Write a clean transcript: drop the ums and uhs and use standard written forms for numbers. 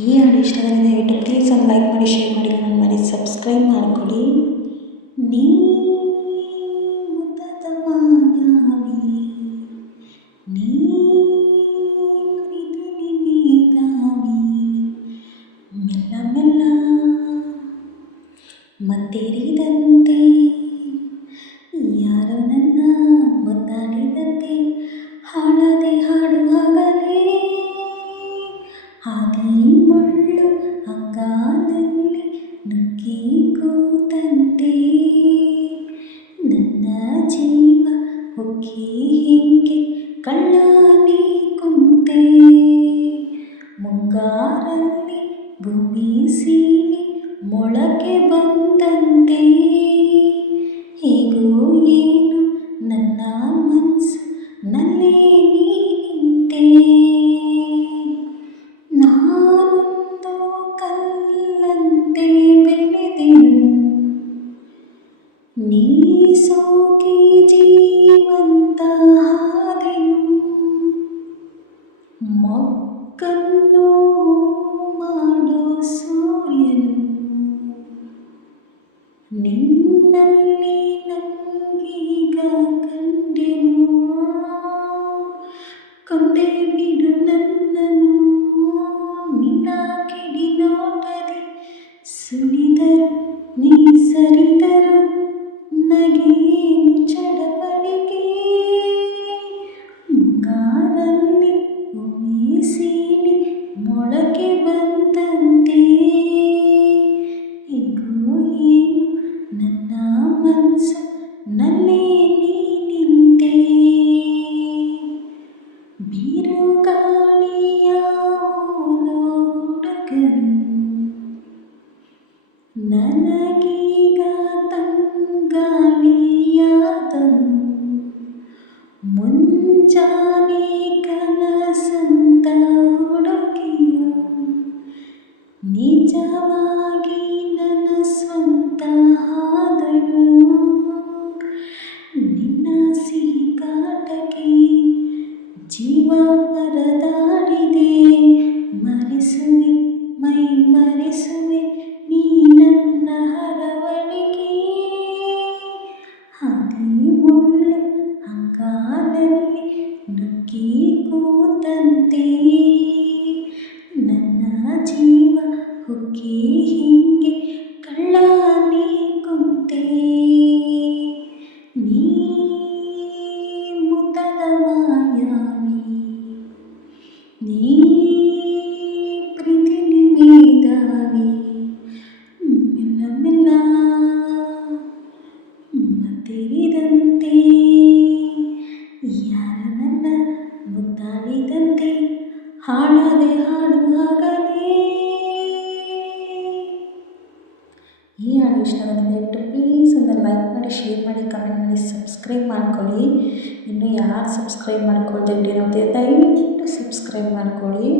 ಈ ಹಾಡು ಇಷ್ಟವಾದರೆ ದಯವಿಟ್ಟು ಪ್ಲೀಸ್ ಒಂದು ಲೈಕ್ ಮಾಡಿ, ಶೇರ್ ಮಾಡಿ, ಕಮೆಂಟ್ ಮಾಡಿ, ಸಬ್ಸ್ಕ್ರೈಬ್ ಮಾಡ್ಕೊಳ್ಳಿ. ನೀ ಮುದದ ಮಾಯಾವಿ, ನೀ ಪ್ರೀತಿ ಮೇಧಾವಿ, ಮೆಲ್ಲ ಮೆಲ್ಲ ಮತ್ತೇರಿದಂತೆ ಯಾರೋ ನನ್ನ ಮುದ್ದಾಡಿದಂತೆ ಹಾಡದೆ ಹಾಡುವಾಗಲೇ ಹಾದಿ ಮುಳ್ಳು ಅಂಗಾಲಲ್ಲಿ ನುಗ್ಗಿ ಕೂತಂತೆ ನನ್ನ ಜೀವ ಹೊಕ್ಕಿ ಹಿಂಗೆ ಕಳ್ಳಾಡಿ ಕುಂತೆ ಮುಂಗಾರಲ್ಲಿ ಭೂಮಿ ಸೀಳಿ ಮೊಳಕೆ ಬಂದಂತೆ ಹೀಗೂ ಏನು ನನ್ನ ಮನಸ್ಸು ನಲ್ಲೇ ನಿಂತೆ ನಾನೊಂದು ಕಲ್ಲಂತೆ ಬೆಳೆದೆನು ನೀ ಸೋಕಿ ಜೀವಂತ ಹಾದೆನು ಮೊಕ್ಕನ್ನು ಮಾಡೋ ಸೂರ್ಯನು ನಿನ್ನಲ್ಲಿ ನಂಗೀಗ ಕಂಡೆನು ಕೊಂದೆ ಬಿಡು ನನ್ನನು ನಿನ್ನ ಕಿಡಿ ನೋಟದಿ ಸುಳಿದರು ನೀ ಸರಿದರು ನಗೇನು ಚಡಪಡಿಕೆ ಮುಂಗಾರಲ್ಲಿ ಭೂಮಿ ಸೀಳಿ ಮೊಳಕೆ ಬಂದಂತೆ ಹೀಗೂ ಏನು ನನ್ನ ಮನಸ್ಸು ನಲ್ಲೇ ನೀ ನಿಂತೆ ಬಿರುಗಾಳಿಯ ಓಲೋ ಹುಡುಗರು ನನಗೀಗ ತಂಗಾಳಿಯಾದನು ಮುಂಜಾನೆ ಕನಸಂತ ಹುಡುಗಿಯು ನಿಜವಾಗಿ ನನ್ನ ಸ್ವಂತ ಆದಳು ನಿನ್ನ ಸಿಹಿಗಾಟಕ್ಕೆ ಜೀವ ಪರದಾಡಿದೆ ಮರೆಸುವೆ ಮೈ ಮರೆಸುವೆ ನೀ ನನ್ನ ಹರವಳಿಕೆ ಹಾದಿ ಮುಳ್ಳು ಅಂಗಾಲಲ್ಲಿ ನುಗ್ಗಿ ಕೂತಂತೆ ನನ್ನ ಜೀವ ಹೊಕ್ಕಿ ಹಿಂಗೆ ಕಳ್ಳಾಡಿ ಕುಂತೆ ನೀ ಮುದದ ಮಾಯಾವಿ, ನೀ ಪ್ರೀತಿ ಮೇಧಾವಿ, ಮೆಲ್ಲ ಮೆಲ್ಲ ಮತ್ತೇರಿದಂತೆ ಯಾರ ನನ್ನ ಮುದ್ದಾಡಿದಂತೆ ಹಾಡದೆ ಹಾಡುವಾಗಲೇ. ಈ ಹಾಡು ಇಷ್ಟವಾದರೆ ದಯವಿಟ್ಟು ಪ್ಲೀಸ್ ಒಂದು ಲೈಕ್ ಮಾಡಿ, ಶೇರ್ ಮಾಡಿ, ಕಮೆಂಟ್ ಮಾಡಿ, ಸಬ್ಸ್ಕ್ರೈಬ್ ಮಾಡ್ಕೊಳ್ಳಿ. ಇನ್ನೂ ಯಾರು ಸಬ್ಸ್ಕ್ರೈಬ್ ಮಾಡ್ಕೊಳ್ತಾ ಇದ್ದೀರೋ ದಯವಿಟ್ಟು ಸಬ್ಸ್ಕ್ರೈಬ್ ಮಾಡ್ಕೊಳ್ಳಿ.